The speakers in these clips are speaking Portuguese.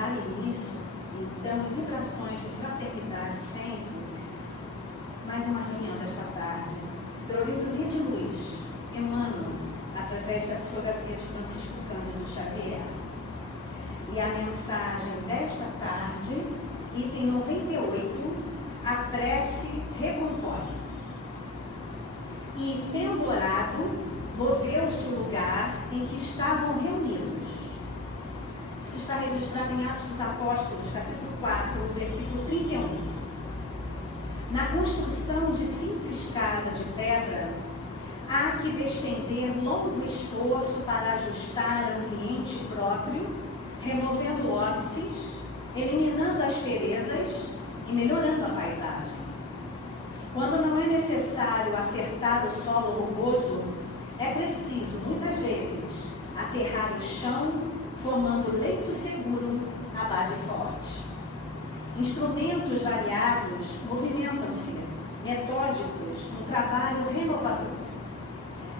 dar início e dão vibrações de fraternidade sempre, mais uma reunião desta tarde, pelo livro Via de Luz, Emmanuel, através da psicografia de Francisco Cândido Xavier. E a mensagem desta tarde, item 98, a prece recompõe. E, tendo orado, moveu-se o lugar em que estavam reunidos. Isso está registrado em Atos dos Apóstolos, capítulo 4, versículo 31. Na construção de simples casa de pedra, há que despender longo esforço para ajustar ambiente próprio, removendo óbices, eliminando asperezas e melhorando a paisagem. Quando não é necessário acertar o solo rugoso, é preciso, muitas vezes, aterrar o chão, formando leito seguro na base forte. Instrumentos variados movimentam-se, metódicos, no trabalho renovador.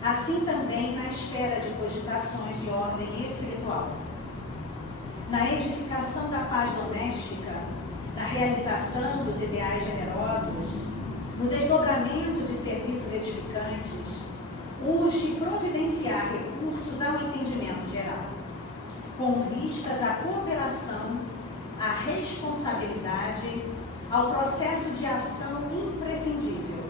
Assim também na esfera de cogitações de ordem espiritual. Na edificação da paz doméstica, na realização dos ideais generosos, no desdobramento de serviços edificantes, urge providenciar recursos ao entendimento geral, com vistas à cooperação, à responsabilidade, ao processo de ação imprescindível.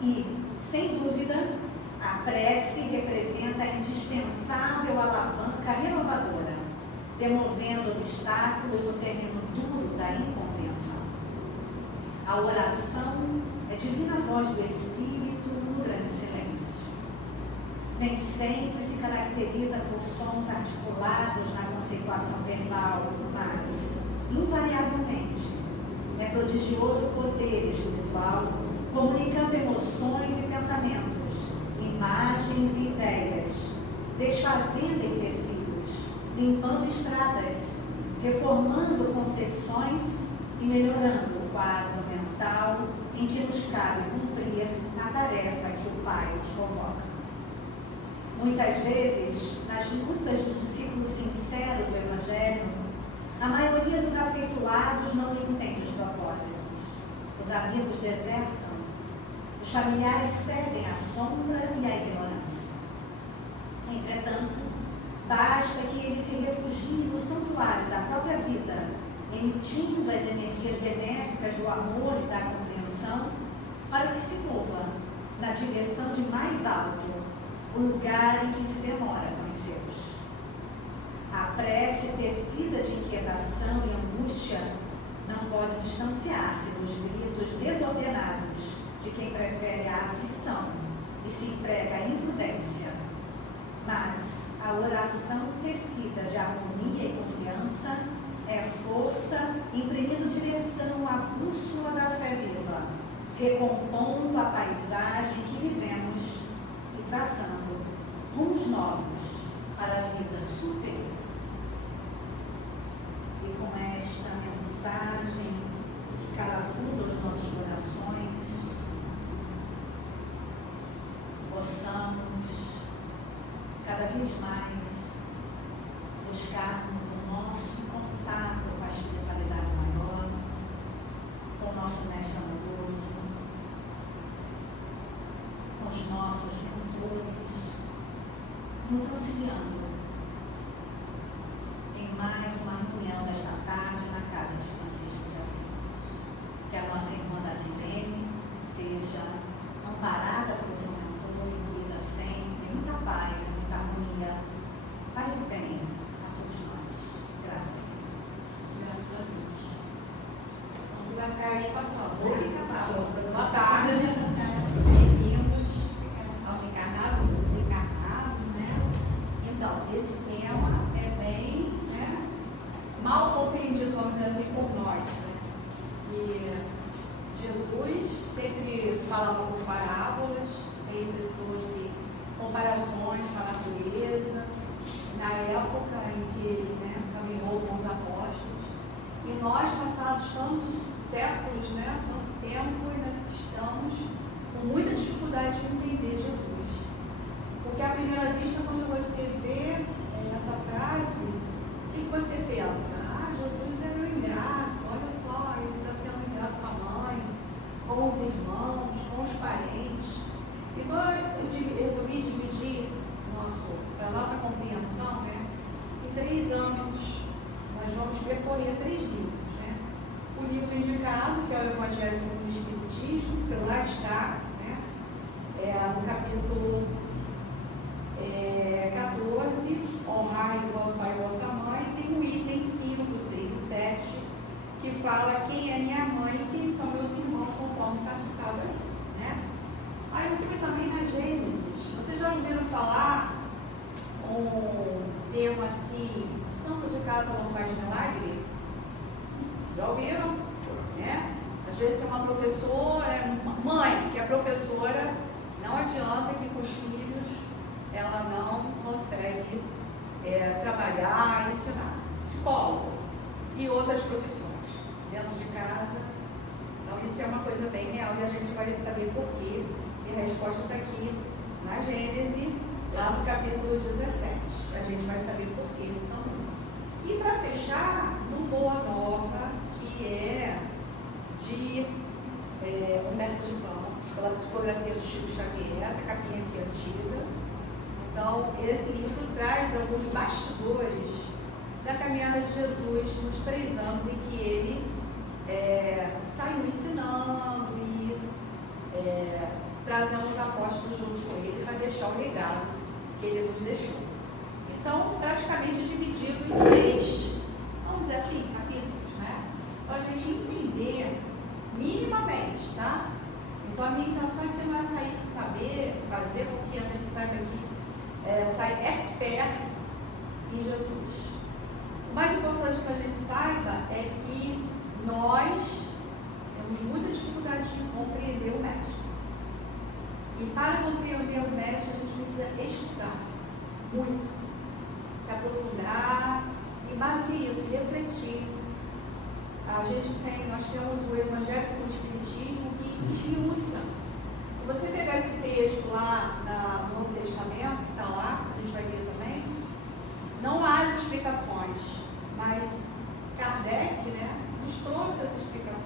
E, sem dúvida, a prece representa a indispensável alavanca renovadora, demovendo obstáculos no terreno duro da incompreensão. A oração é divina voz do Espírito no grande silêncio. Nem sempre se caracteriza por sons articulados na conceituação verbal, mas, invariavelmente, é prodigioso poder espiritual, comunicando emoções e pensamentos, imagens e ideias, desfazendo em tecidos, limpando estradas, reformando concepções e melhorando o quadro mental em que nos cabe cumprir a tarefa que o Pai nos convoca. Muitas vezes, nas lutas do discípulo sincero do Evangelho, a maioria dos afeiçoados não lhe entende os propósitos. Os amigos desertam, os familiares cedem à sombra e à ignorância. Entretanto, basta que ele se refugie no santuário da própria vida, emitindo as energias benéficas do amor e da compreensão, para que se mova na direção de mais alto, o lugar em que se demora com os seus. A prece tecida de inquietação e angústia não pode distanciar-se dos gritos desordenados de quem prefere a aflição e se emprega a imprudência. Mas a oração tecida de harmonia e confiança é força imprimindo direção à bússola da fé viva, recompondo a paisagem que vivemos e traçando rumos novos para a vida superior. E com esta mensagem que calafunda os nossos corações, possamos cada vez mais buscarmos o nosso contato com a espiritualidade maior, com o nosso mestre amoroso, com os nossos mentores, nos auxiliando em mais uma reunião desta tarde na casa de Francisco de Assis. Que a nossa irmã da Silene seja amparada pelo seu mentor, incluída sempre, muita paz, muita harmonia, paz e bem a todos nós. Graças a Deus. Graças a Deus. Você vai ficar aí passando. Vou ficar passando. Boa tarde. Bem-vindos aos encarnados e desencarnados, né? Então, esse tema é bem, né, mal compreendido, vamos dizer assim, por nós, né? E Jesus sempre falava por parábolas, sempre trouxe comparações com a natureza, na época em que ele, né, caminhou com os apóstolos. E nós, passados tantos séculos, né, tanto tempo, ainda estamos com muita dificuldade de entender Jesus. Porque à primeira vista, quando você vê essa frase, o que você pensa? 3 âmbitos. Nós vamos percorrer 3 livros, né? O livro indicado, que é o Evangelho segundo o Espiritismo, que lá está, né? No capítulo 14, honrai vosso pai e vossa mãe, tem o item 5, 6 e 7, que fala quem é minha mãe e quem são meus irmãos, conforme está citado aí, né? Aí eu fui também na Gênesis. Vocês já ouviram falar um termo assim, santo de casa não faz milagre? Já ouviram? Né? Às vezes é uma professora, mãe que é professora, não adianta que com os filhos ela não consegue trabalhar, ensinar. Psicólogo e outras profissões dentro de casa. Então isso é uma coisa bem real e a gente vai saber por quê. E a resposta está aqui na Gênesis, lá no capítulo 17. A gente vai saber por quê também. E para fechar, no Boa Nova, que é de Humberto de Campos, pela psicografia do Chico Xavier, essa capinha aqui antiga. Então, esse livro traz alguns bastidores da caminhada de Jesus nos 3 anos em que ele saiu ensinando e trazendo os apóstolos junto com ele para deixar o legado que ele nos deixou. Então, praticamente dividido em 3, vamos dizer assim, capítulos, né? Para a gente entender minimamente, tá? Então, a minha intenção é que vai sair de saber, fazer com que a gente saiba aqui, sai expert em Jesus. O mais importante que a gente saiba é que nós temos muita dificuldade de compreender o Mestre. E para compreender o Mestre, a gente precisa estudar muito, se aprofundar e, mais do que isso, refletir. Nós temos o Evangelho segundo o Espiritismo que esmiuça. Se você pegar esse texto lá no Novo Testamento, que está lá, a gente vai ver também, não há as explicações, mas Kardec, né, nos trouxe as explicações.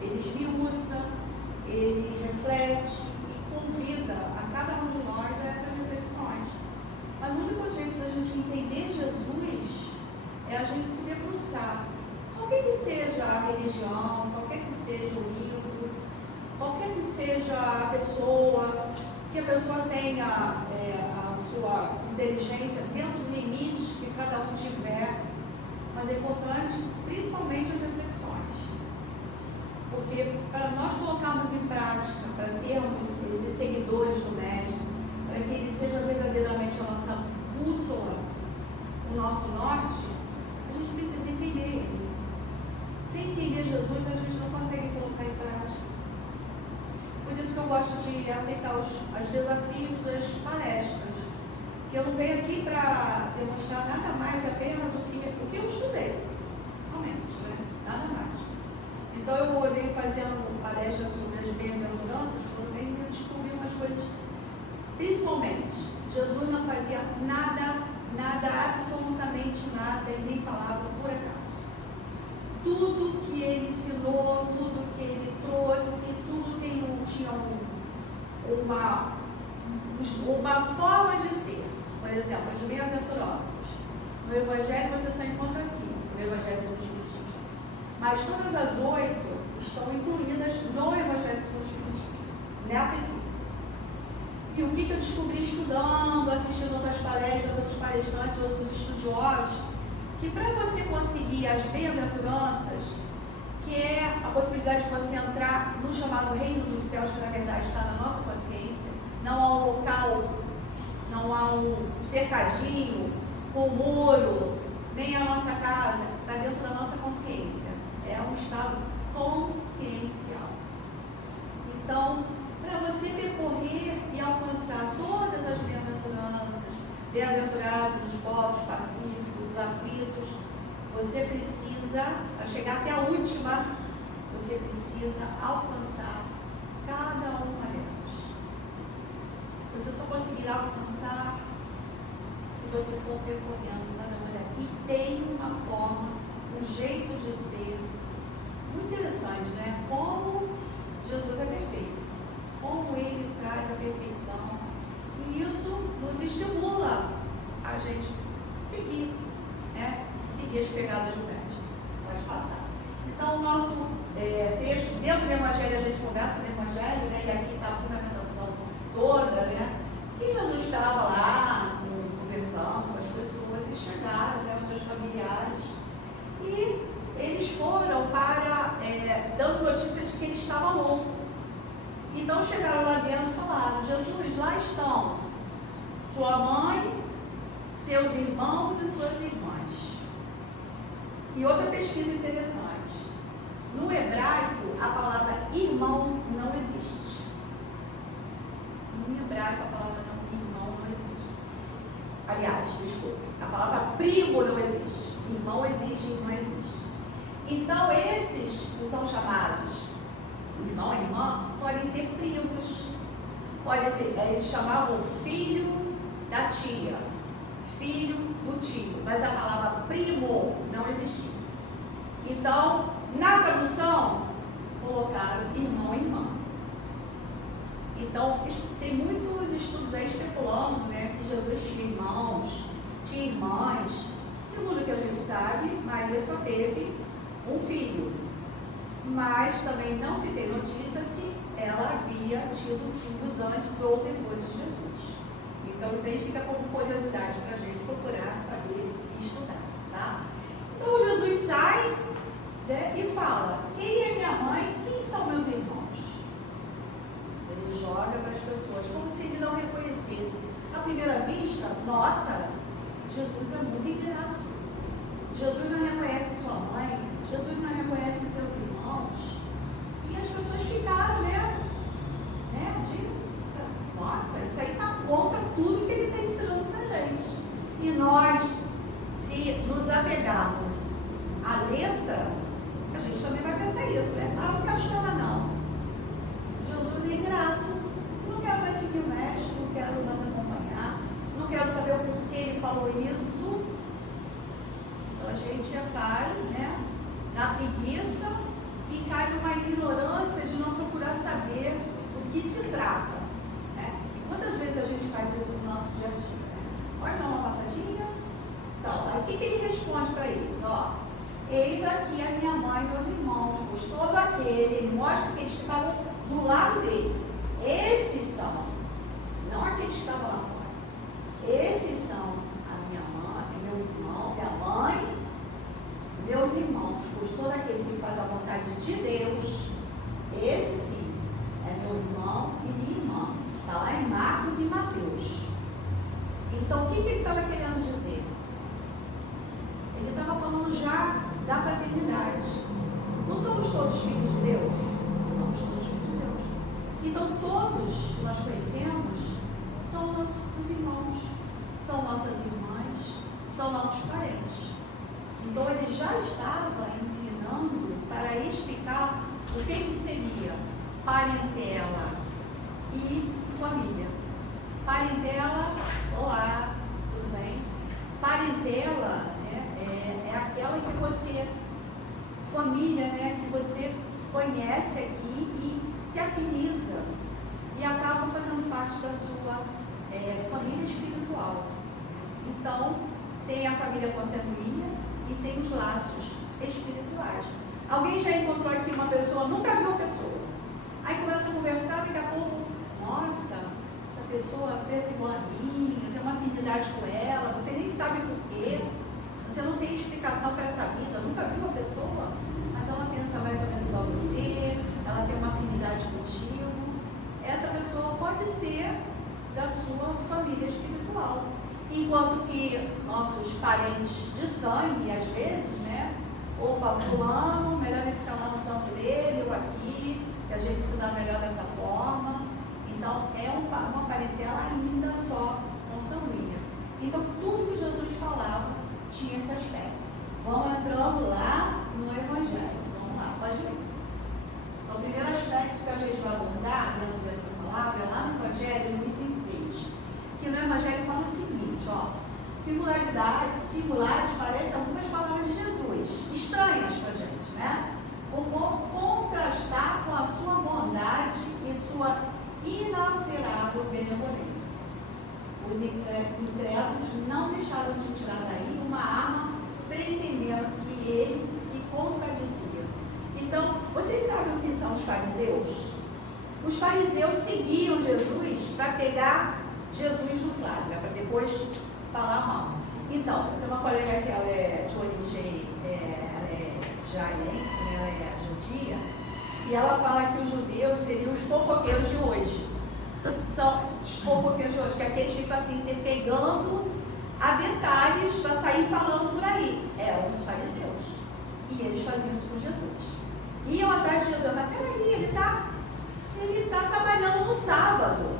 Ele esmiuça, ele reflete e convida a cada um de nós a essas reflexões. Mas o único jeito da gente entender Jesus é a gente se debruçar. Qualquer que seja a religião, qualquer que seja o livro, qualquer que seja a pessoa, que a pessoa tenha a sua inteligência dentro do limite que cada um tiver, mas é importante, principalmente as reflexões. Porque para nós colocarmos em prática, para sermos esses seguidores do Mestre, para que ele seja verdadeiramente a nossa bússola, o nosso norte, a gente precisa entender ele. Sem entender Jesus, a gente não consegue colocar em prática. Por isso que eu gosto de aceitar os desafios das palestras. Que eu não venho aqui para demonstrar nada mais apenas do que o que eu estudei, somente, né? Nada mais. Então eu odeio fazendo palestras sobre as bem-aventuranças, quando eu descobri umas coisas. Principalmente, Jesus não fazia nada, absolutamente nada, e nem falava por acaso. Tudo que ele ensinou, tudo que ele trouxe, tudo tinha uma forma de ser. Por exemplo, as bem-aventuranças. No Evangelho você só encontra 5, no Evangelho segundo o Espiritismo. Mas todas as 8 estão incluídas no Evangelho segundo o Espiritismo. Nessas 5. E o que eu descobri estudando, assistindo outras palestras, outros palestrantes, outros estudiosos, que para você conseguir as bem-aventuranças, que é a possibilidade de você entrar no chamado reino dos céus, que na verdade está na nossa consciência, não há um local, não há um cercadinho, um muro, nem a nossa casa, está dentro da nossa consciência. É um estado consciencial. Então, para você percorrer e alcançar todas as bem-aventuranças, bem-aventurados os pobres, pacíficos, os aflitos, você precisa, para chegar até a última, você precisa alcançar cada uma delas. Você só conseguirá alcançar se você for percorrendo cada uma delas. E tem uma forma, um jeito de ser muito interessante, né? Como Jesus é perfeito, como ele traz a perfeição, e isso nos estimula a gente se seguir, né? Seguir as pegadas do mestre. Pode passar. Então, o nosso texto, dentro do Evangelho, a gente conversa no Evangelho, né? E aqui está a fundamentação toda, né? Que Jesus estava lá, conversando com as pessoas, e chegaram, né, os seus familiares, e eles foram para, dando notícia de que ele estava louco. Então chegaram lá dentro e falaram: Jesus, lá estão sua mãe, seus irmãos e suas irmãs. E outra pesquisa interessante: no hebraico, a palavra irmão não existe. No hebraico, a palavra irmão não existe. Aliás, desculpe, a palavra primo não existe. Irmão existe, irmã existe. Então, esses que são chamados irmão e irmã podem ser primos. Pode ser, eles chamavam filho da tia, filho do tio, mas a palavra primo não existia. Então, na tradução, colocaram irmão e irmã. Então, tem muitos estudos aí especulando, né, que Jesus tinha irmãos, tinha irmãs. Segundo o que a gente sabe, Maria só teve um filho, mas também não se tem notícia se ela havia tido filhos antes ou depois de Jesus. Então, isso aí fica como curiosidade para a gente procurar saber e estudar, tá? Então, Jesus sai, né, e fala: quem é minha mãe? Quem são meus irmãos? Ele joga para as pessoas, como se ele não reconhecesse. À primeira vista, nossa, Jesus é muito ingrato. Jesus não reconhece sua mãe, Jesus não reconhece seus irmãos. E as pessoas ficaram, nossa, isso aí está contra tudo que ele está ensinando para a gente. E nós, se nos apegarmos à letra, a gente também vai pensar isso, né? Ah, não quero chorar, não. Jesus é ingrato. Não quero mais seguir o mestre, não quero mais acompanhar, não quero saber o porquê ele falou isso. Então a gente cai, né, na preguiça e cai numa ignorância de não procurar saber do que se trata, né? E quantas vezes a gente faz isso no nosso dia a dia, né? Pode dar uma passadinha? Então, aí o que ele responde para eles? Ó, eis aqui a minha mãe e meus irmãos, pois todo aquele, ele mostra que eles estavam do lado dele. Esses são, não aqueles que estavam lá fora. Esses são a minha mãe, meu irmão, minha mãe, meus irmãos, pois todo aquele que faz a vontade de Deus, esse sim, é meu irmão e minha irmã. Está lá em Marcos e Mateus. Então, o que ele estava querendo dizer? Ele estava falando já da fraternidade. Não somos todos filhos de Deus? Somos todos filhos de Deus. Então, todos que nós conhecemos são nossos irmãos, são nossas irmãs, são nossos parentes. Então, ele já estava inclinando para explicar o que seria parentela e família. Parentela, olá, tudo bem? Parentela é aquela que você, família, né, que você conhece aqui e se afiniza e acaba fazendo parte da sua família espiritual. Então, tem a família consanguínea e tem os laços espirituais. Alguém já encontrou aqui uma pessoa, nunca viu a pessoa, aí começa a conversar, daqui a pouco, nossa, essa pessoa parece igual a mim, tem uma afinidade com ela, você nem sabe por quê, você não tem explicação para essa vida, nunca viu a pessoa, mas ela pensa mais ou menos igual a você, ela tem uma afinidade contigo. Essa pessoa pode ser da sua família espiritual. Enquanto que nossos parentes de sangue, às vezes, né? Opa, fulano, melhor ele ficar lá no canto dele ou aqui, que a gente se dá melhor dessa forma. Então, é uma parentela ainda só consanguínea. Então, tudo que Jesus falava tinha esse aspecto. Vamos entrando lá no Evangelho. Vamos lá, pode ler. Então, o primeiro aspecto que a gente vai abordar dentro dessa palavra é lá no Evangelho, no item 6. Que no Evangelho fala o seguinte, ó. Singulares parecem algumas palavras de Jesus, estranhas para a gente, né? Por contrastar com a sua bondade e sua inalterável benevolência. incrédulos não deixaram de tirar daí uma arma pretendendo que ele se contradizia. Então, vocês sabem o que são os fariseus? Os fariseus seguiam Jesus para pegar Jesus no flagra, para depois falar mal. Então, eu tenho uma colega que ela é de origem israelense, né? Ela é judia, e ela fala que os judeus seriam os fofoqueiros de hoje. São os fofoqueiros de hoje, que aqueles ficam assim, se pegando a detalhes para sair falando por aí. Eram os fariseus. E eles faziam isso com Jesus. Iam atrás de Jesus, mas peraí, ele está trabalhando no sábado.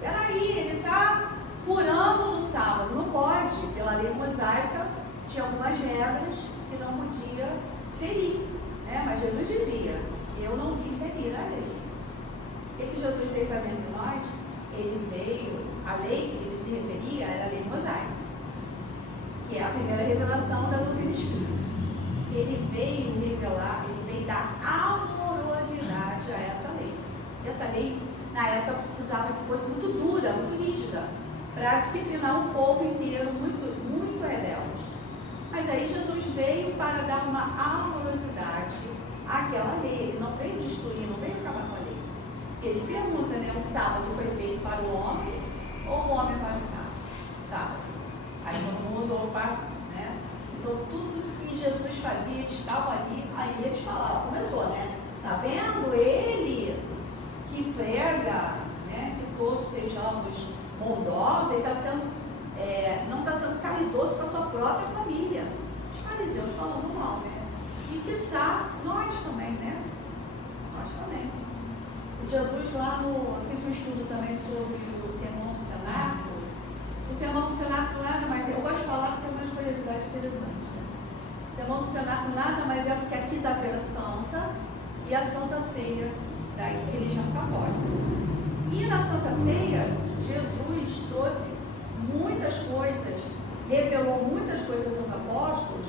Peraí, ele está curando no sábado. Não pode, pela lei mosaica, tinha algumas regras que não podia ferir. Né? Mas Jesus dizia, eu não vim ferir a lei. O que Jesus veio fazer entre nós? Ele veio, a lei que ele se referia era a lei mosaica, que é a primeira revelação da doutrina espírita. Ele veio revelar, ele veio dar amorosidade a essa lei. Essa lei, na época, precisava que fosse muito dura, muito rígida, para disciplinar um povo inteiro, muito rebelde. Mas aí Jesus veio para dar uma amorosidade àquela lei. Ele não veio destruir, não veio acabar com a lei. Ele pergunta, né? O sábado foi feito para o homem ou o homem para o sábado? Aí todo mundo, opa, né? Então tudo que Jesus fazia, eles estavam ali, aí eles falavam, começou, né? Tá vendo? Ele que prega, né? Que todos sejamos bondosos, ele está sendo, não está sendo caridoso com a sua própria família. Os fariseus falando mal, né? E quiçá nós também, né? Nós também. Jesus lá eu fiz um estudo também sobre o Sermão do Cenáculo. O Sermão do Cenáculo nada mais é, eu gosto de falar porque tem umas curiosidades interessantes, né? O Sermão do Cenáculo nada mais é do que a Quinta-feira Santa e a Santa Ceia da religião católica. E na Santa Ceia, Jesus trouxe muitas coisas, revelou muitas coisas aos apóstolos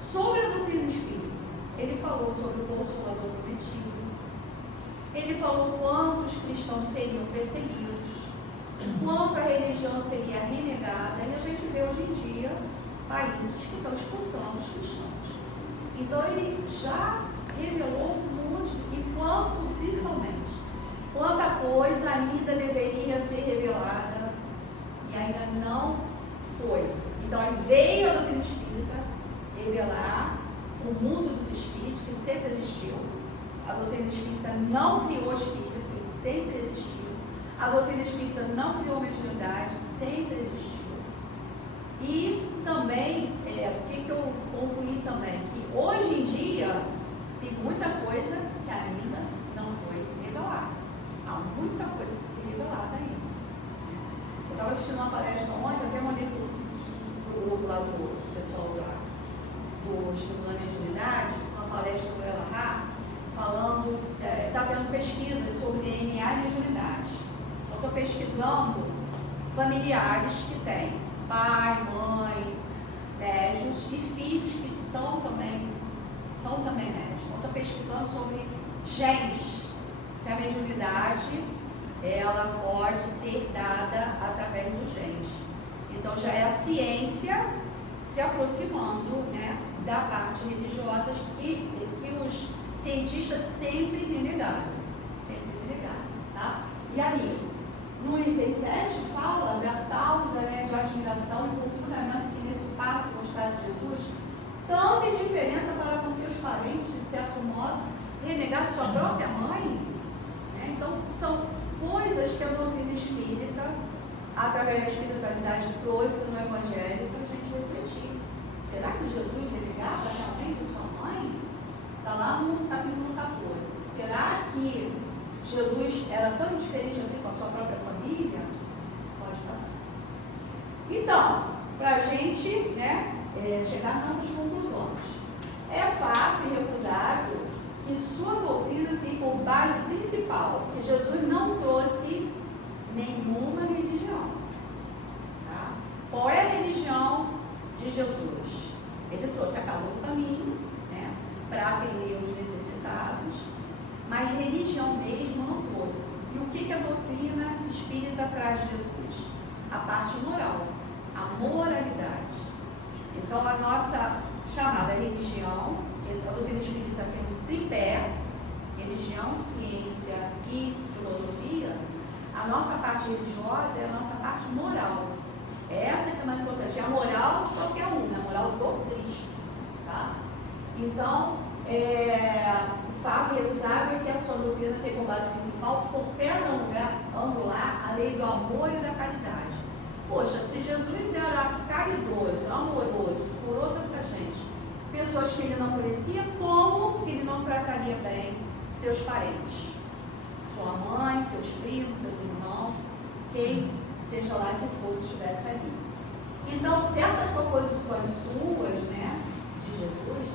sobre a doutrina espírita. Ele falou sobre o Consolador prometido. Ele falou quantos cristãos seriam perseguidos, quanto a religião seria renegada, e a gente vê hoje em dia países que estão expulsando os cristãos. Então ele já revelou um monte, e quanto, principalmente, quanta coisa ainda deveria ser revelada e ainda não foi. Então aí veio a doutrina espírita revelar o mundo dos espíritos, que sempre existiu. A doutrina espírita não criou espírito, ele sempre existiu. A doutrina espírita não criou mediunidade, sempre existiu. E também, o que eu concluí também? Que hoje em dia tem muita coisa que ainda não foi revelada. Há muita coisa que se revelada ainda. Eu estava assistindo uma palestra ontem, até mandei para o grupo lá do pessoal do Estudo da Mediunidade, uma palestra do Elahá, falando, está vendo pesquisas sobre DNA e mediunidade. Eu estou pesquisando familiares que têm pai, mãe, médiuns e filhos que são também médios. Então, estou pesquisando sobre genes, se a mediunidade ela pode ser dada através dos genes. Então, já é a ciência se aproximando, né, da parte religiosa que os cientistas sempre renegaram, tá? E ali, no item 7, fala da causa, né, de admiração e confundamento que nesse passo mostrasse Jesus, tanta indiferença para com seus parentes, de certo modo, renegar sua própria mãe, né? Então, são coisas que a doutrina espírita, através da espiritualidade, trouxe no Evangelho para a gente refletir. Será que Jesus renegava realmente sua mãe? Está lá no capítulo 14. Será que Jesus era tão indiferente assim com a sua própria família? Pode passar. Então, para a gente, né, chegar às nossas conclusões. É fato irrecusável que sua doutrina tem por base principal que Jesus não trouxe nenhuma religião. Tá? Qual é a religião de Jesus? Ele trouxe a casa do caminho, né, para atender os necessitados, mas religião mesmo não trouxe. E o que a doutrina espírita traz de Jesus? a parte moral, a moralidade. Então, a nossa chamada religião, a doutrina espírita tem um tripé, religião, ciência e filosofia. A nossa parte religiosa é a nossa parte moral. Essa que é mais importante, é a moral de qualquer um, a moral do Cristo. Tá? Então, o fato irrecusável é que a sua doutrina tem como base principal, por pedra angular, a lei do amor e da caridade. Poxa, se Jesus era caridoso, amoroso, curou tanta gente, pessoas que ele não conhecia, como que ele não trataria bem seus parentes? Sua mãe, seus primos, seus irmãos, quem seja lá que fosse, estivesse ali. Então, certas proposições suas, né, de Jesus,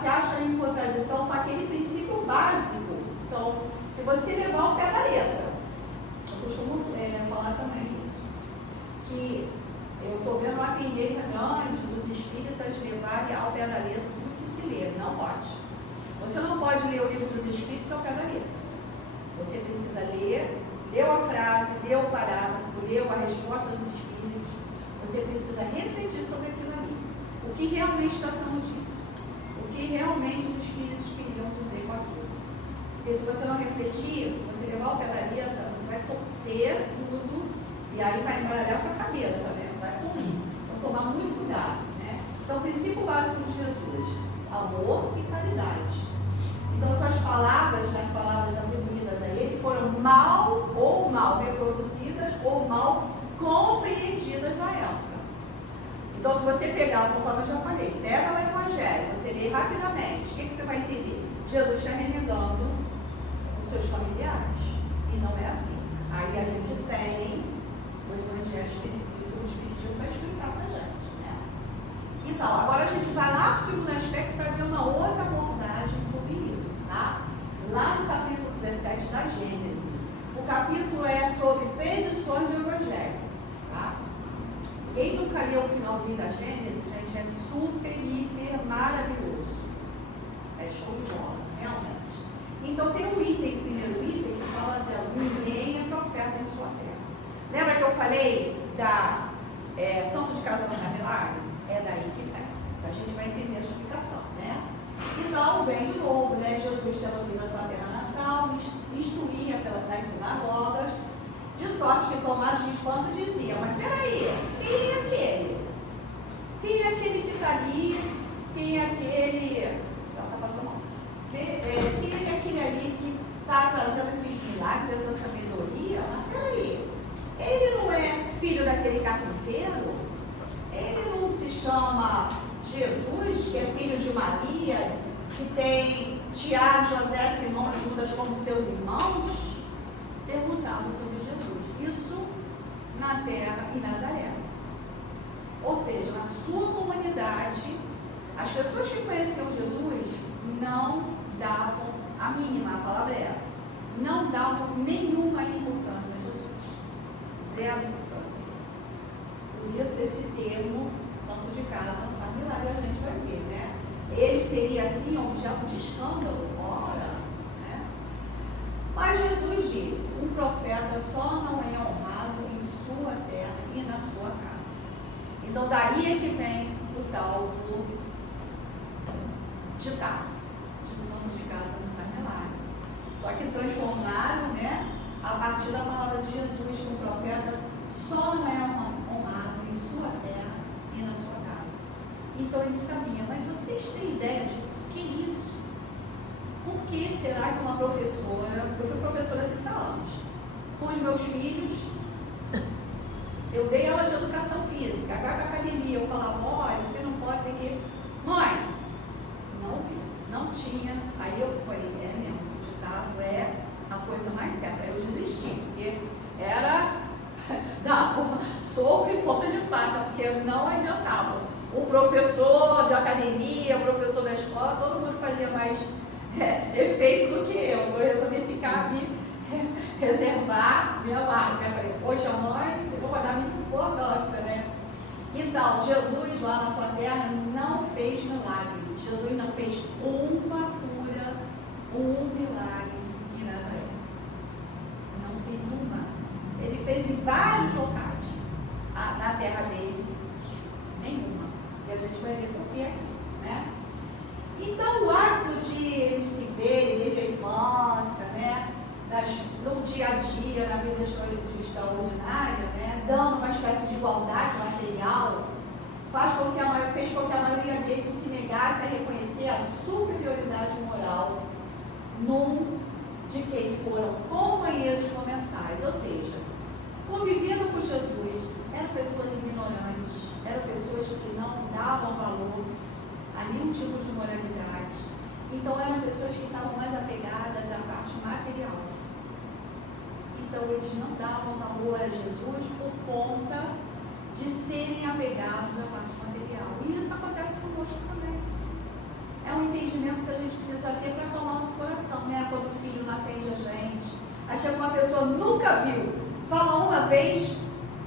se acham em contradição com aquele princípio básico. Então, se você levar o pé da letra, eu costumo falar também isso, que eu estou vendo uma tendência grande dos espíritas levarem ao pé da letra tudo que se lê. Não pode. Você não pode ler o livro dos espíritos ao pé da letra. Você precisa ler, leu a frase, leu o parágrafo, leu a resposta dos espíritos. Você precisa refletir sobre aquilo ali. O que realmente está sendo dito. O que realmente os espíritos queriam dizer com aquilo. Porque se você não refletir, se você levar o pé da letra, você vai torcer tudo e aí vai embaralhar a sua cabeça, né? Vai ruim. Então, tomar muito cuidado, né? Então, o princípio básico de Jesus, amor e caridade. Então, suas palavras, as palavras atribuídas a ele, foram mal reproduzidas ou mal compreendidas na época. Então, se você pegar, conforme eu já falei, pega o Evangelho, você lê rapidamente, o que você vai entender? Jesus está remedando os seus familiares. E não é assim. Aí a gente tem o Evangelho Espírita, isso o Espiritismo vai explicar para a gente, né? Então, agora a gente vai lá para o segundo aspecto para ver uma outra abordagem sobre isso, tá? Lá no capítulo 17 da Gênesis. O capítulo é sobre predições do Evangelho, tá? Quem nunca leu o finalzinho da Gênesis, gente, é super, hiper maravilhoso. É show de bola, realmente. Então tem um item, o primeiro item, que fala de ninguém é profeta em sua terra. Lembra que eu falei da Santo de Casa do Milagre? É daí que vem. Então a gente vai entender a explicação, né? Então vem de novo, né? Jesus tendo vindo à sua terra natal, instruía nas sinagogas, de sorte que tomados de espanto dizia, mas peraí, quem é aquele? Quem é aquele que está ali? Quem é aquele... Tá passando mal. Quem é aquele ali que está trazendo esses milagres, essa sabedoria? Mas peraí, ele não é filho daquele carpinteiro? Ele não se chama Jesus, que é filho de Maria, que tem Tiago, José, Simão e Judas como seus irmãos? Perguntavam sobre Jesus. Isso na terra e Nazaré. Ou seja, na sua comunidade, as pessoas que conheciam Jesus não davam a mínima, a palavra é essa, não davam nenhuma importância a Jesus. Zero importância. Por isso esse termo, santo de casa, não faz milagre, a gente vai ver, né? Ele seria assim objeto de escândalo? Ora, né? Mas Jesus disse, um profeta só não é honrado em sua terra e na sua casa. Então daí é que vem o tal do ditado, de santo de casa não faz milagre. Só que transformaram, né, a partir da palavra de Jesus, que um profeta só não é honrado em sua terra e na sua casa. Então ele sabia, mas vocês têm ideia de por que isso? Por que será que uma professora, eu fui professora há 30 anos, com os meus filhos, eu dei aula de educação física, agora na academia, eu falava, olha, você não pode dizer que... Mãe, não tinha, aí eu falei, mesmo, esse ditado é a coisa mais certa. Aí eu desisti, porque era dar soco e ponta de faca, porque não adiantava. O professor de academia, o professor da escola, todo mundo fazia mais efeito do que eu. Eu resolvi ficar, reservar minha marca. Eu falei, poxa mãe, eu vou dar minha importância, né? Então, Jesus lá na sua terra não fez milagre. Jesus não fez uma cura, um milagre em Nazaré. Não fez uma. Ele fez em vários locais. na terra dele? Nenhuma. E a gente vai ver por quê aqui, né? Então, o ato de eles se verem desde a infância, né? No dia a dia, na vida extraordinária, né? Dando uma espécie de igualdade material, fez com que a maioria deles se negasse a reconhecer a superioridade moral de quem foram companheiros comensais. Ou seja, conviveram com Jesus, eram pessoas ignorantes, eram pessoas que não davam valor a nenhum tipo de moralidade. Então eram pessoas que estavam mais apegadas à parte material. Então eles não davam valor a Jesus por conta de serem apegados à parte material. E isso acontece conosco também. É um entendimento que a gente precisa ter para acalmar nosso coração, né? Quando o filho não atende a gente. Aí chega uma pessoa nunca viu, fala uma vez,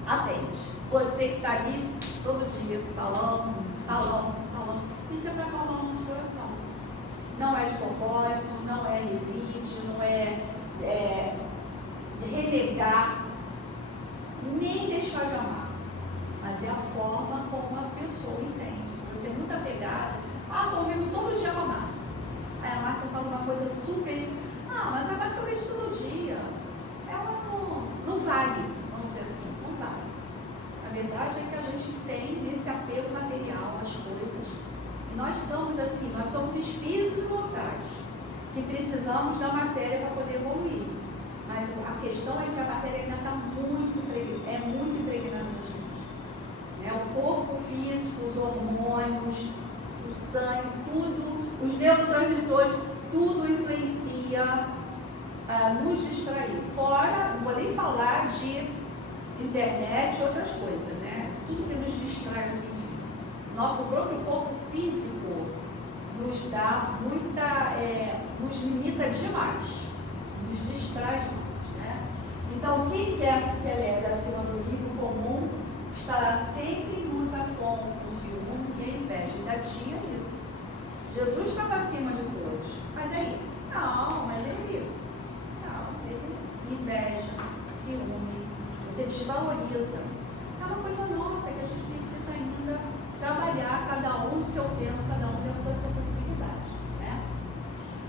atende. Você que está ali todo dia falando. Isso é para acalmar o nosso coração. Não é de propósito, não é revide, não é renegar, nem deixar de amar. Mas é a forma como a pessoa entende. Se você é muito apegado, convivo todo dia com a Márcia. Aí a Márcia fala uma coisa super. Mas a Márcia eu vejo todo dia. Ela não vale, vamos dizer assim, não vale. A verdade é que a gente tem esse apego material às coisas. E nós estamos assim, nós somos espíritos imortais, que precisamos da matéria para poder evoluir. Mas a questão é que a matéria ainda está muito impregnada na gente. O corpo físico, os hormônios, o sangue, tudo, os neurotransmissores, tudo influencia a nos distrair. Fora, não vou nem falar de internet e outras coisas, né? Tudo que nos distrai hoje em dia. Nosso próprio corpo físico nos dá nos limita demais, nos distrai demais, né? Então, quem quer que se eleve acima do nível comum estará sempre em luta com o ciúme e a inveja. Ainda tinha isso. Jesus estava acima de todos. Mas aí, ele inveja, ciúme, você desvaloriza. É uma coisa nossa que a gente precisa ainda trabalhar, cada um no seu tempo, cada um dentro da sua possibilidade, né?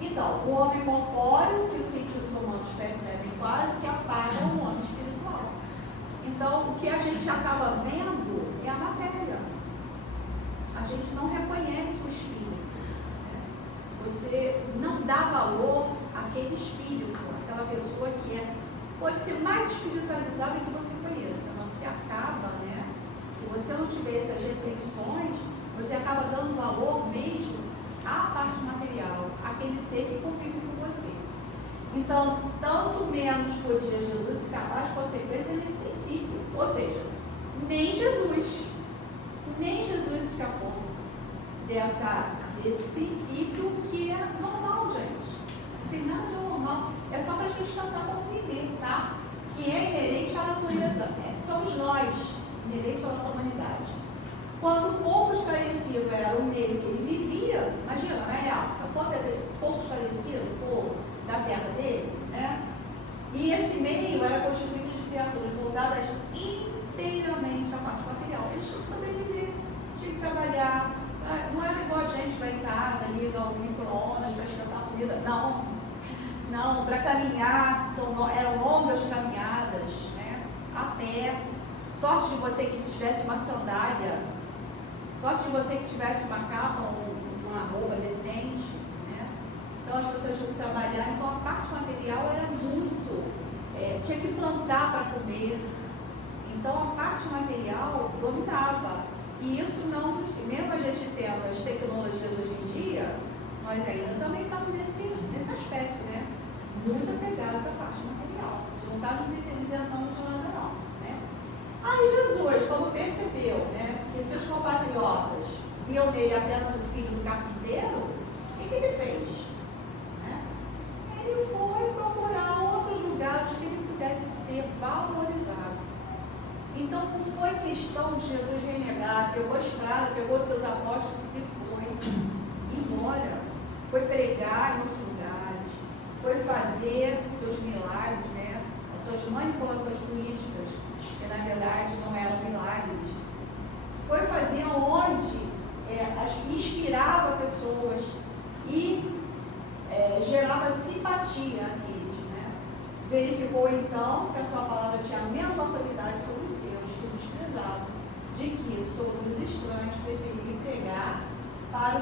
Então, o homem corpóreo, que os sentidos humanos percebem quase que apaga o homem espiritual. Então, o que a gente acaba vendo é a matéria. A gente não reconhece o espírito. Você não dá valor àquele espírito, aquela pessoa que pode ser mais espiritualizada que você conheça, mas você acaba, né? Se você não tiver essas reflexões, você acaba dando valor mesmo à parte material, àquele ser que convive com você. Então, tanto menos podia Jesus escapar as consequências desse princípio. Ou seja, nem Jesus escapou desse princípio que é normal, gente. Não tem nada de normal. É só para a gente tentar compreender, tá? Que é inerente à natureza. Somos nós, inerente à nossa humanidade. Quanto pouco esclarecido era o meio que ele vivia, imagina, na real, quanto é pouco esclarecido o povo da terra dele, né? E esse meio era constituído de criaturas voltadas inteiramente à parte material. Eles tinham que sobreviver, tinham que trabalhar. Não era igual a gente vai em casa, liga o micro-ondas para esquentar a comida. Não, para caminhar, eram longas caminhadas, né? A pé. Sorte de você que tivesse uma sandália, sorte de você que tivesse uma capa ou uma roupa decente, né? Então as pessoas tinham que trabalhar, então a parte material era muito, tinha que plantar para comer. Então a parte material dominava. E isso não, mesmo a gente tendo as tecnologias hoje em dia, nós ainda também estamos nesse aspecto, né? Muito apegados à parte material. Isso não está nos isentando de nada, não, né? Aí Jesus, quando percebeu, né, que seus compatriotas viam nele apenas o filho do carpinteiro, o que ele fez? Né? Ele foi procurar outros lugares que ele pudesse ser valorizado. Então, não foi questão de Jesus renegar, pegou a estrada, pegou seus apóstolos e foi embora. Foi pregar em outros lugares, foi fazer seus milagres, né? As suas manipulações políticas, que na verdade não eram milagres.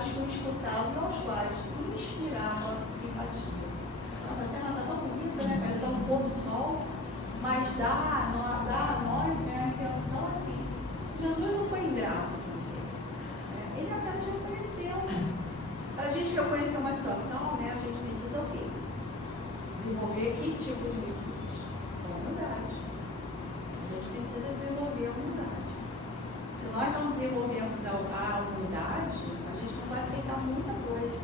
que o escutavam e aos quais inspirava simpatia. Nossa, a cena está tão bonita, né? Parece um pôr do sol, mas dá a nós, né, a intenção assim. Jesus não foi ingrato com ele. Ele apenas reconheceu. Para a gente reconhecer uma situação, né, a gente precisa o quê? Desenvolver que tipo de virtude? Humildade. A gente precisa desenvolver a humildade. Se nós não desenvolvermos a humildade, a gente não vai aceitar muita coisa.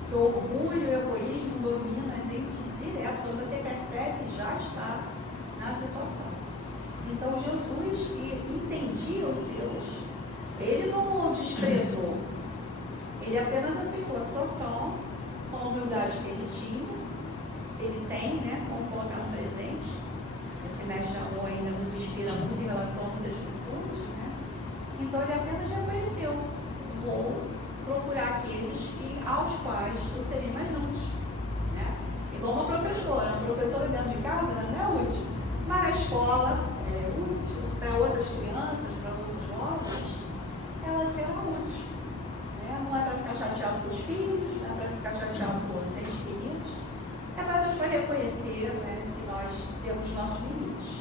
Porque o orgulho e o egoísmo dominam a gente direto. Quando você percebe, já está na situação. Então Jesus entendia os seus. Ele não desprezou. Ele apenas aceitou a situação com a humildade que ele tinha. Ele tem, né? Vamos colocar no presente. Esse mestre amor ainda nos inspira muito em relação a muitas virtudes, né? Então ele apenas reconheceu: vou procurar aqueles aos quais eu serei mais útil, né? Igual uma professora dentro de casa não é útil, mas na escola é útil para outras crianças, para outros jovens, ela será útil, né? Não é para ficar chateado com os filhos, não é para ficar chateado com os entes queridos, é apenas para reconhecer, né, que nós temos nossos limites.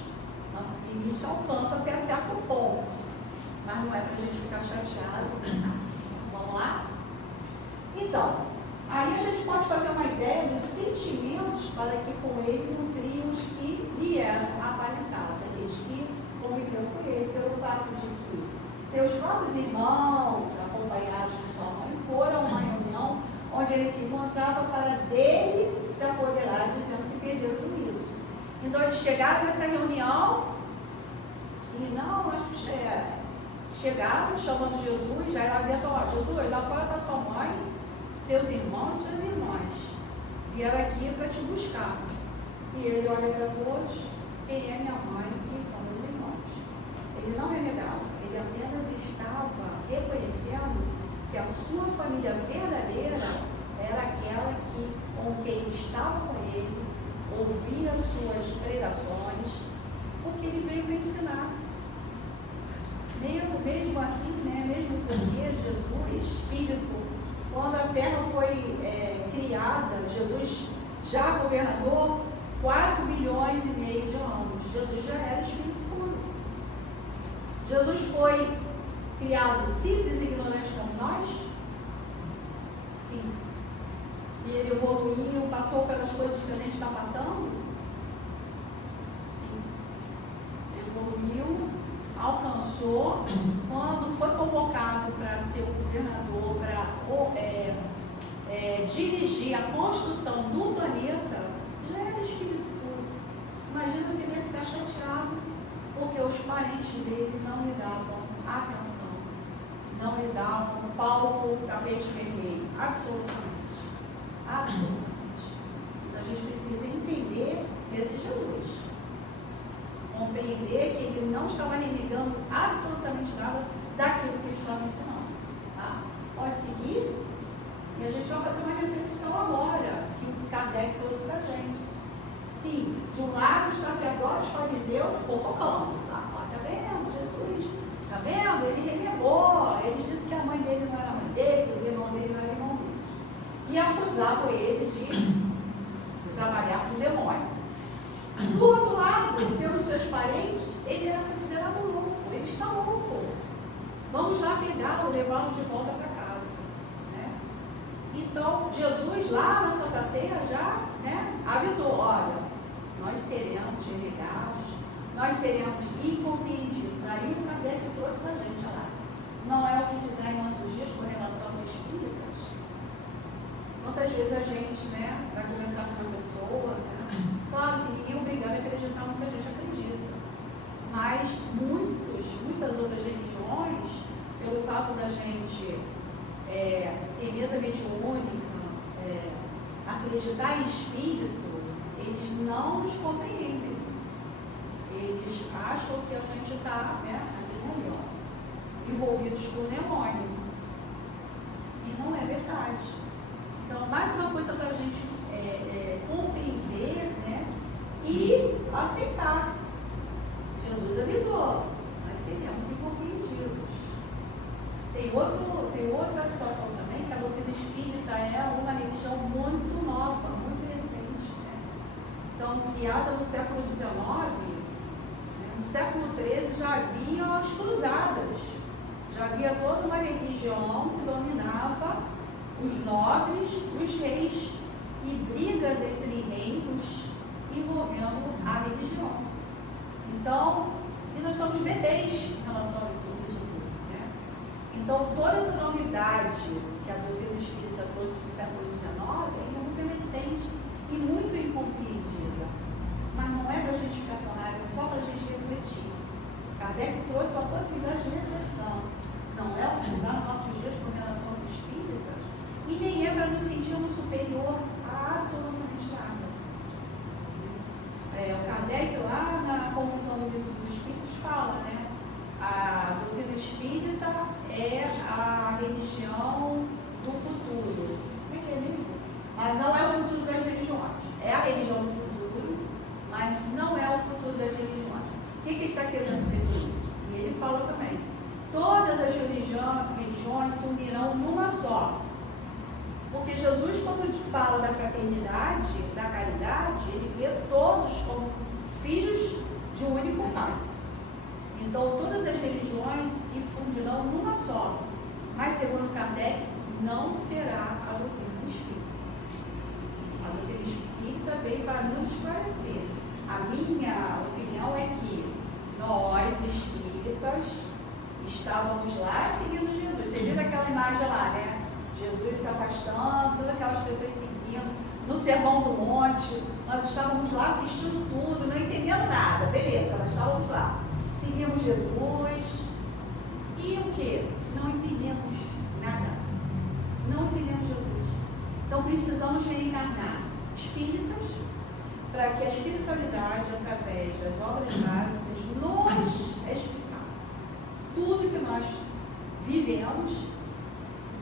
Nosso limite alcança até certo ponto, mas não é para a gente ficar chateado. Vamos lá? Então, aí a gente pode fazer uma ideia dos sentimentos para que com ele nutriam os que lhe eram aparentados, aqueles que conviveram com ele, pelo fato de que seus próprios irmãos, acompanhados de sua mãe, foram a uma reunião onde ele se encontrava para dele se apoderar, dizendo que perdeu o juízo. Então eles chegaram nessa reunião e chegaram chamando Jesus, já lá dentro, ó, Jesus, lá fora está sua mãe, seus irmãos e suas irmãs vieram aqui para te buscar. E ele olha para todos: quem é minha mãe, quem são meus irmãos? Ele não renegava, ele apenas estava reconhecendo que a sua família verdadeira era aquela com quem estava com ele, ouvia as suas pregações, porque ele veio para ensinar. Mesmo assim, né, mesmo porque Jesus, Espírito, quando a terra foi criada, Jesus já governador 4 bilhões e meio de anos. Jesus já era Espírito puro. Jesus foi criado simples e ignorante como nós? Sim. E ele evoluiu, passou pelas coisas que a gente está passando? Sim. Evoluiu, alcançou, quando foi convocado para ser o governador, para dirigir a construção do planeta, já era Espírito puro. Imagina se ele ia ficar chateado porque os parentes dele não lhe davam atenção, não lhe davam palco, tapete vermelho, absolutamente. Então a gente precisa entender esse Jesus, compreender que ele não estava renegando absolutamente nada daquilo que ele estava ensinando. Tá? Pode seguir? E a gente vai fazer uma reflexão agora, que o Kardec trouxe para a gente. Sim, de um lado os sacerdotes fariseus fofocando. Tá vendo, Jesus? Tá vendo? Ele renegou, ele disse que a mãe dele não era mãe dele, que os irmãos dele não eram irmão dele. E acusavam ele de trabalhar com o demônio. Do outro lado, pelos seus parentes, ele era considerado louco. Ele está louco. Vamos lá pegá-lo, levá-lo de volta para casa. Né? Então, Jesus lá na Santa Ceia já, né, avisou: olha, nós seremos renegados, nós seremos incompreendidos. Aí o Kardec trouxe para a gente lá. Não é o que se dá em nossos dias com relação aos espíritas. Quantas vezes a gente, né, vai conversar com uma pessoa, né? Claro que ninguém é obrigado a acreditar no que a gente acredita, mas muitas outras religiões, pelo fato da gente ter mesa mediúnica, acreditar em espírito, eles não nos compreendem. Eles acham que a gente está, né, ali, ó, envolvidos com o demônio. E não é verdade. Então, mais uma coisa para a gente compreender, né, e aceitar. Jesus avisou: nós seremos incompreendidos. Tem outra situação também que a religião criada no século XIX, no século XIII já havia as cruzadas, já havia toda uma religião que dominava os nobres, os reis, e brigas entre reinos envolvendo a religião. Então, e nós somos bebês em relação a isso tudo, né? Então, toda essa novidade que a doutrina espírita trouxe no século XIX é muito recente e muito incompreendida. Mas não é para a gente ficar com raiva, é só para a gente refletir. Kardec trouxe uma possibilidade de reflexão. Não é o que se dá nos nossos dias com relação aos espíritas, e nem é para nos sentirmos superior a absolutamente nada. O Kardec, lá na conclusão do Livro dos Espíritos, fala, né? A doutrina espírita é a religião do futuro. Como é que é mesmo? Mas não é o futuro das religiões. É a religião do futuro, mas não é o futuro das religiões. O que ele está querendo dizer com isso? E ele fala também: todas as religiões se unirão numa só. Porque Jesus, quando fala da fraternidade, da caridade, ele vê todos como filhos de um único Pai. Então, todas as religiões se fundirão numa só. Mas, segundo Kardec, não será a doutrina espírita. A doutrina espírita veio para nos esclarecer. A minha opinião é que nós, espíritas, estávamos lá seguindo Jesus. Você viu aquela imagem lá, né? Jesus se afastando, todas aquelas pessoas seguindo, no Sermão do Monte, nós estávamos lá assistindo tudo, não entendendo nada, beleza, nós estávamos lá, seguimos Jesus, e o que? Não entendemos nada, não entendemos Jesus. Então precisamos reencarnar espíritas, para que a espiritualidade, através das obras básicas, nos explicasse tudo que nós vivemos,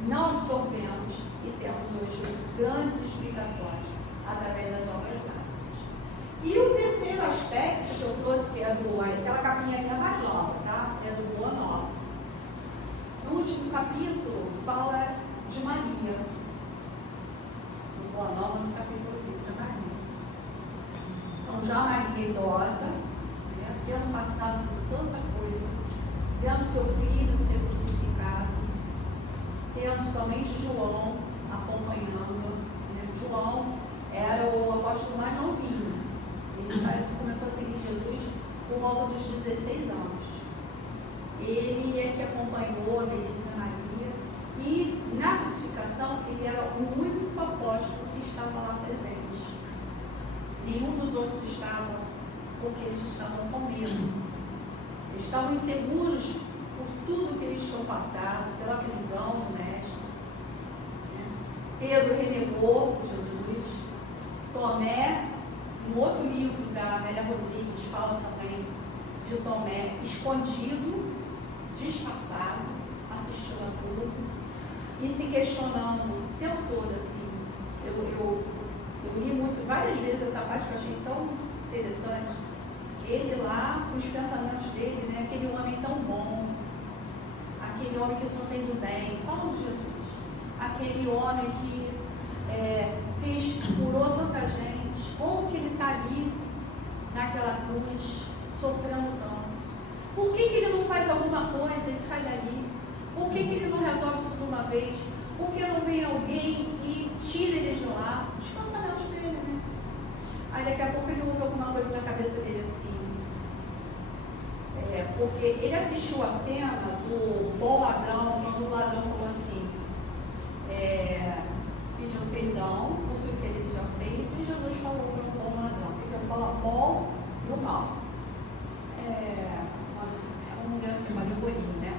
não absorvemos e temos hoje grandes explicações através das obras básicas. E o terceiro aspecto que eu trouxe, que é aquela capinha aqui é mais nova, tá? É do Boa Nova. No último capítulo fala de Maria. No Boa Nova, no capítulo 30, de Maria. Então, já Maria idosa, né, tendo passado por tanta coisa, vendo seu filho ser crucificado, tendo somente João acompanhando, né? João era o apóstolo mais novinho. Ele parece que começou a seguir Jesus por volta dos 16 anos. Ele é que acompanhou a velhice da Maria, e na crucificação ele era o único apóstolo que estava lá presente. Nenhum dos outros estava, porque eles estavam com medo. Eles estavam inseguros por tudo que eles tinham passado, pela prisão do mestre. Pedro renegou Jesus. Tomé, um outro livro da Amélia Rodrigues, fala também de Tomé escondido, disfarçado, assistindo a tudo, e se questionando o tempo todo, assim. Eu li várias vezes essa parte que eu achei tão interessante. Ele lá, os pensamentos dele, né? Aquele homem tão bom, aquele homem que só fez o bem, falando de Jesus, aquele homem que curou tanta gente, como que ele está ali naquela cruz, sofrendo tanto? Por que ele não faz alguma coisa e sai dali? Por que ele não resolve isso de uma vez? Por que não vem alguém e tira ele de lá? Os pensamentos dele, né? Aí daqui a pouco ele ouve alguma coisa na cabeça dele assim. Porque ele assistiu a cena do bom ladrão, quando o ladrão falou assim, pediu perdão por tudo que ele tinha feito, e Jesus falou para o bom ladrão, porque ele fala bom e o mal. Vamos dizer assim, uma alegoria, né?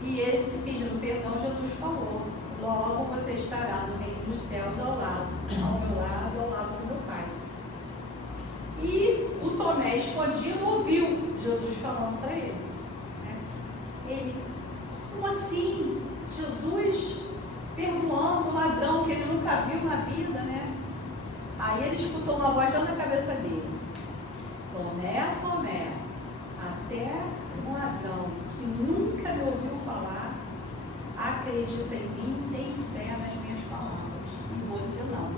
E esse pedindo perdão, Jesus falou, logo você estará no reino dos céus ao meu lado, ao lado do meu Pai. E o Tomé escondido ouviu Jesus falando para ele, né? Ele, como assim? Jesus perdoando o ladrão que ele nunca viu na vida, né? Aí ele escutou uma voz já na cabeça dele: Tomé, Tomé, até um ladrão que nunca me ouviu falar acredita em mim, tem fé nas minhas palavras, e você não.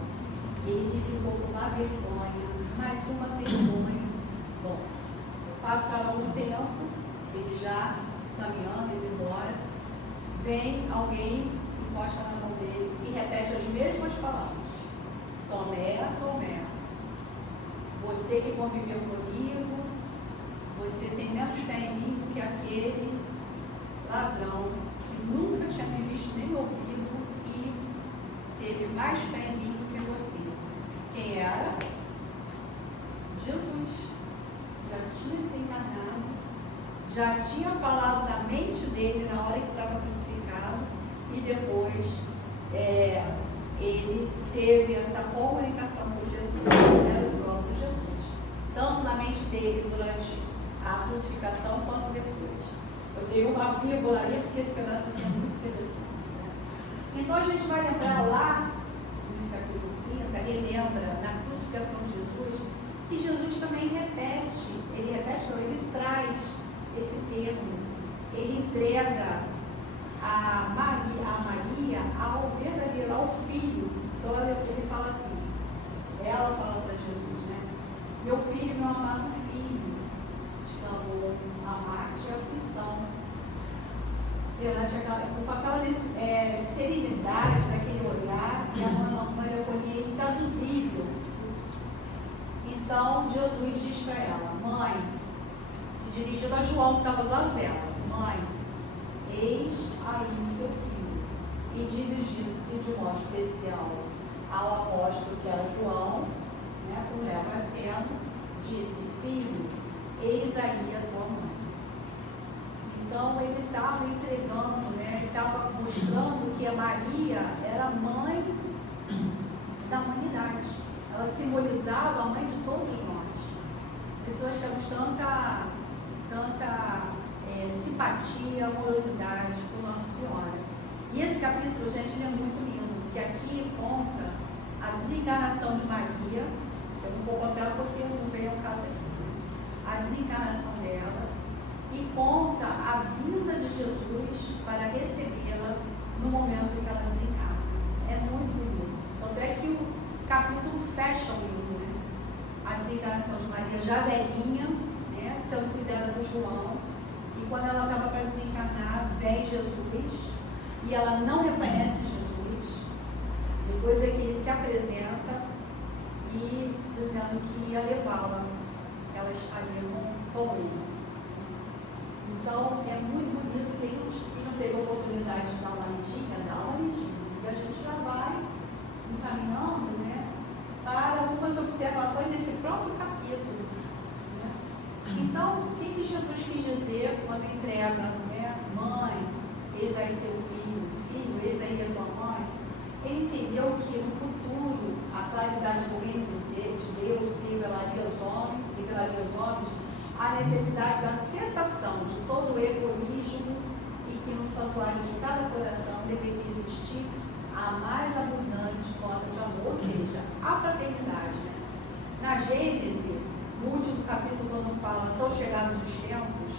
Ele ficou com uma vergonha mais uma vergonha. Bom, passaram algum tempo, ele já se caminhando, indo embora, vem alguém, encosta na mão dele e repete as mesmas palavras. Tomé, Tomé, você que conviveu comigo, você tem menos fé em mim do que aquele ladrão que nunca tinha me visto nem me ouvido e teve mais fé em mim do que você. Quem era? Jesus. Já tinha desencarnado, já tinha falado na mente dele na hora que estava crucificado e depois ele teve essa comunicação com Jesus, era o próprio Jesus, tanto na mente dele durante a crucificação quanto depois. Eu dei uma vírgula aí porque esse pedaço assim é muito interessante, né? Então a gente vai lembrar lá nesse capítulo 30, relembra na crucificação de Jesus, que Jesus também ele traz esse termo, ele entrega a Maria ao verdadeiro, ao Filho. Então ele fala assim, ela fala para Jesus, né? Meu filho, meu amado filho, exclamou amar-te e aflição. Com aquela serenidade daquele olhar e uma melancolia intraduzível. Então Jesus diz para ela, mãe, se dirigindo a João que estava do lado dela, mãe, eis aí teu filho. E dirigindo-se de modo especial ao apóstolo que era João, né, por leva sendo, disse, filho, eis aí a tua mãe. Então ele estava entregando, né, ele estava mostrando que a Maria era a mãe da humanidade. Ela simbolizava a mãe de todos nós. Pessoas temos tanta simpatia, amorosidade por Nossa Senhora. E esse capítulo, gente, ele é muito lindo, porque aqui conta a desencarnação de Maria. Eu não vou contar porque não veio ao caso aqui. A desencarnação dela e conta a vinda de Jesus para recebê-la no momento em que ela desencarna. É muito bonito. Tanto é que o capítulo fecha o livro, né? A desencarnação de Maria já velhinha, né? Sendo cuidada por João. E quando ela estava para desencarnar, vem Jesus e ela não reconhece Jesus. Depois é que ele se apresenta e dizendo que ia levá-la, ela estaria com ele. Então é muito bonito. Quem não teve a oportunidade de dar uma lidinha, e a gente já vai encaminhando, né, para algumas observações desse próprio capítulo, né? Então, o que Jesus quis dizer quando entrega, né, mãe, eis aí teu filho, filho, eis aí a tua mãe? Ele entendeu que no futuro a claridade do reino de Deus revelaria aos homens a necessidade da cessação de todo o egoísmo e que no santuário de cada coração deveria existir a mais abundante cota de amor, ou seja, a fraternidade. Né? Na Gênesis, no último capítulo, quando fala são chegados os tempos,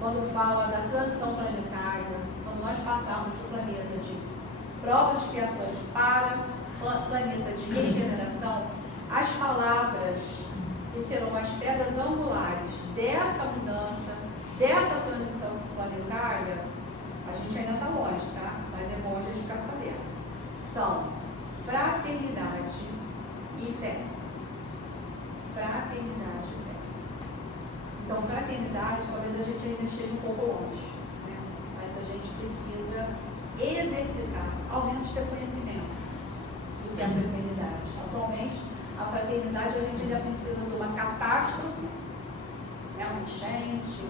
quando fala da transição planetária, quando nós passarmos do planeta de provas e expiações para o planeta de regeneração, as palavras que serão as pedras angulares dessa mudança, dessa transição planetária, a gente ainda está longe, tá? Mas é bom a gente ficar sabendo. São fraternidade e fé. Fraternidade e fé. Então, fraternidade, talvez a gente ainda esteja um pouco longe, né? Mas a gente precisa exercitar, ao menos ter conhecimento do que é a fraternidade. Atualmente, a fraternidade a gente ainda precisa de uma catástrofe, né? Uma enchente,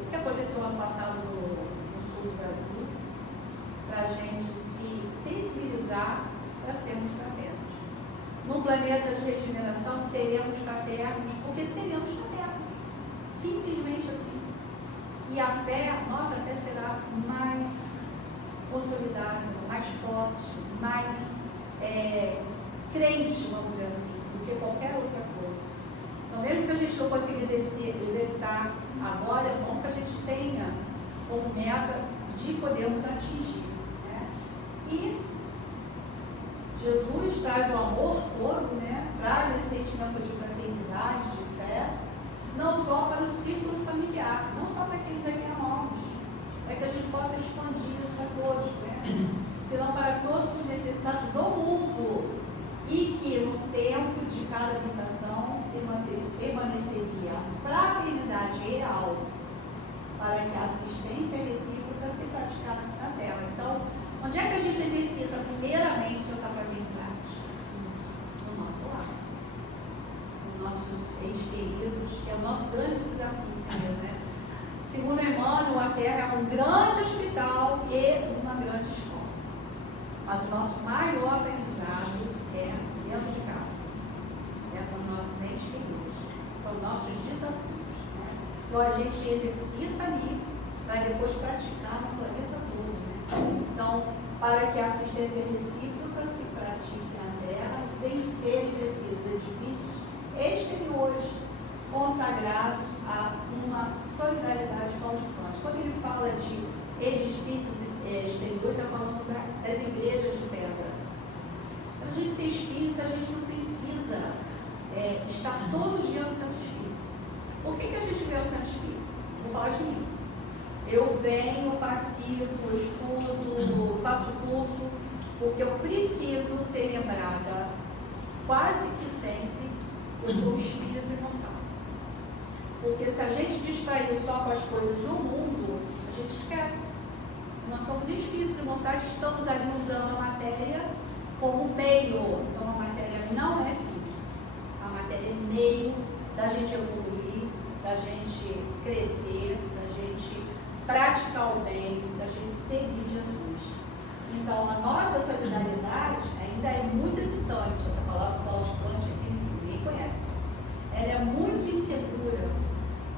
o que aconteceu ano passado no sul do Brasil, para a gente se sensibilizar para sermos fraternos. No planeta de regeneração, seremos fraternos, porque seremos fraternos. Simplesmente assim. E a fé, nossa fé será mais consolidada, mais forte, mais crente, vamos dizer assim, do que qualquer outra coisa. Então, mesmo que a gente não consiga exercitar agora, é bom que a gente tenha como meta de podermos atingir. Né? E Jesus traz o amor todo, né? Traz esse sentimento de fraternidade, de fé, não só para o círculo familiar, não só para aqueles a quem amamos, para que a gente possa expandir isso para todos, né? Senão para todos os necessitados do mundo, e que no tempo de cada habitação permaneceria a fraternidade real, para que a assistência recíproca se praticasse na terra. Então, onde é que a gente exercita primeiramente essa fraternidade? No nosso lar, nos nossos entes queridos, que é o nosso grande desafio, né? Segundo Emmanuel, a Terra é um grande hospital e uma grande escola. Mas o nosso maior aprendizado é dentro de casa, é com os nossos entes queridos, são nossos desafios, né? Então a gente exercita ali para depois praticar no planeta todo, né? Então, para que a assistência recíproca se pratique na Terra, sem ter precisos edifícios exteriores consagrados a uma solidariedade conjugante. Quando ele fala de edifícios exteriores, está falando das igrejas de pedra. Para a gente ser espírita, a gente não precisa estar todo dia no centro espírita. Por que a gente vê o centro espírita? Vou falar de mim. Eu venho, participo, estudo, faço curso, porque eu preciso ser lembrada quase que sempre que eu sou um espírito imortal. Porque se a gente distrair só com as coisas do mundo, a gente esquece. Nós somos espíritos imortais, estamos ali usando a matéria como meio. Então a matéria não é fim. A matéria é meio da gente evoluir, da gente crescer, da gente praticar o bem, da gente seguir Jesus. Então a nossa solidariedade ainda é muito hesitante. Essa palavra claustrante aqui ninguém conhece. Ela é muito insegura.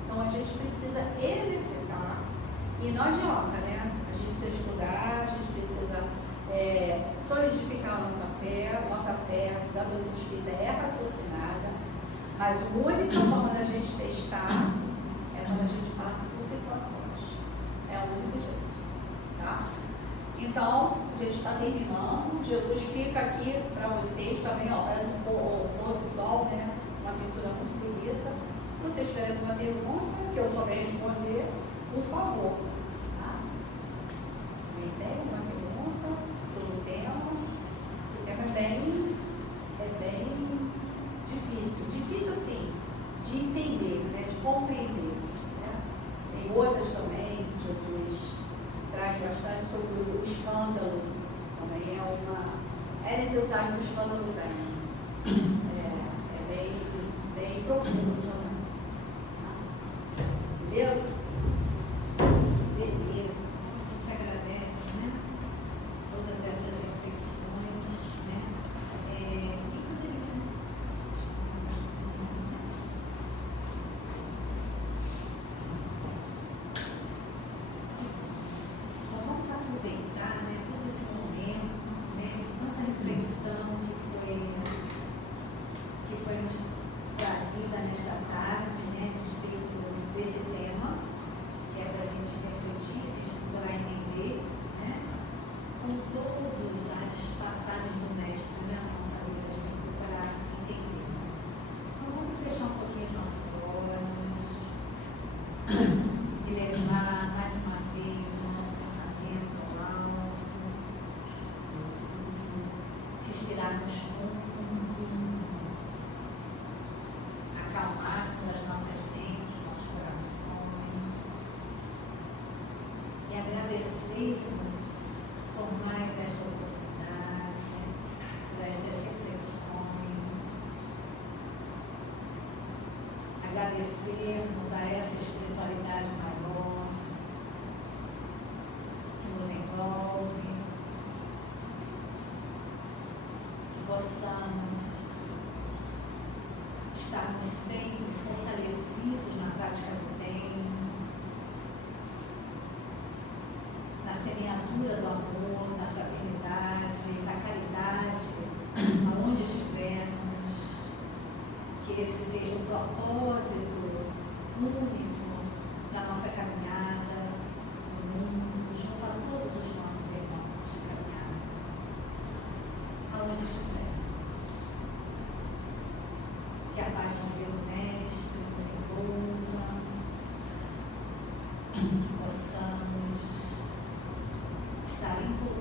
Então a gente precisa exercitar. E não adianta, né? A gente precisa estudar, a gente precisa solidificar a nossa fé. Nossa fé da doutrina espírita é raciocinada, mas a única forma da gente testar é quando a gente passa por situações. É o único jeito, tá? Então, a gente está terminando. Jesus fica aqui para vocês também, ó, parece um pôr do sol, né? Uma pintura muito bonita. Se vocês tiverem alguma pergunta, que eu souber responder, por favor. Tá? Tem uma pergunta sobre o tema? Esse tema é bem difícil. Difícil assim, de entender, né? De compreender. Né? Tem outras também, Jesus traz bastante sobre o escândalo. Também é necessário que o escândalo venha. É bem profundo também. Beleza? Beleza. A gente agradece, né? Todas essas reflexões, né? Então vamos aproveitar, né, todo esse momento, né, de tanta reflexão que foi nos trazida nesta tarde, né, a respeito desse tema, que é para a gente refletir, a gente procurar entender, né, com todas as passagens do mestre, né, na nossa vida, a gente procurar entender. Então vamos fechar um pouquinho os nossos olhos e levar mais uma vez o nosso pensamento ao alto, respirarmos fundo, acalmarmos as nossas mentes, os nossos corações e agradecermos por mais esta oportunidade, por estas reflexões, agradecermos a essa espiritualidade maior que nos envolve, que possamos estarmos sempre fortalecidos na prática do bem, na semeadura do amor, da fraternidade, da caridade, aonde estivermos, que esse seja o propósito único da nossa caminhada no mundo, junto a todos os nossos irmãos de caminhada, aonde estivermos. a paz não vê o mestre, nos envolva, que possamos estar envolvidos